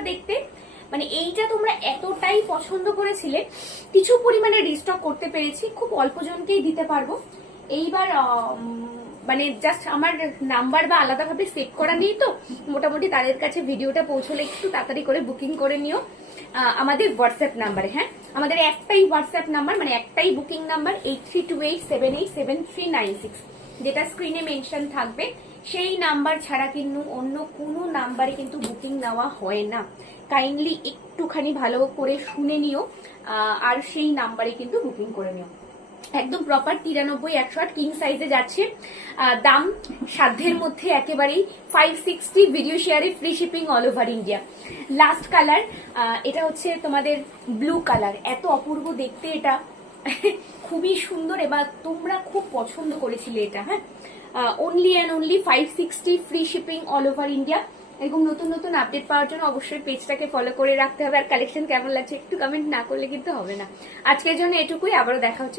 সুন্দর দেখতে। মানে এইটা তোমরা এতটাই পছন্দ করেছিলে, কিছু পরিমাণে রিস্টক করতে পেরেছি, খুব অল্প জনকেই দিতে পারবো। এইবার মানে জাস্ট আমার নাম্বার বা আলাদাভাবে সেভ করা নেই, তো মোটামুটি তাদের কাছে ভিডিওটা পৌঁছলে একটু তাড়াতাড়ি করে বুকিং করে নিও আমাদের হোয়াটসঅ্যাপ নাম্বারে। হ্যাঁ, আমাদের একটাই হোয়াটসঅ্যাপ নাম্বার, মানে একটাই বুকিং নাম্বার 8328787396, যেটা স্ক্রিনে মেনশন থাকবে। সেই নাম্বার ছাড়া কিন্তু অন্য কোনো নাম্বারে কিন্তু বুকিং নেওয়া হয় না। কাইন্ডলি একটুখানি ভালো করে শুনে নিও, আর সেই নাম্বারে কিন্তু বুকিং করে নিও। একদম প্রপার 93-108 কিং সাইজে যাচ্ছে। দাম সাধ্যের মধ্যে একেবারেই, 560 ভিডিও শেয়ারে, free shipping all over India. Last colour, এটা হচ্ছে তোমাদের ব্লু কালার। এত অপূর্ব দেখতে এটা, খুবই সুন্দর, এবার তোমরা খুব পছন্দ করেছিলে এটা। হ্যাঁ, only and only 560, free shipping all over India. এরকম নতুন নতুন আপডেট পাওয়ার জন্য অবশ্যই পেজটাকে ফলো করে রাখতে হবে। আর কালেকশন কেমন লাগছে একটু কমেন্ট না করলে কিন্তু হবে না। আজকের জন্য এটুকুই, আবারও দেখা হচ্ছে।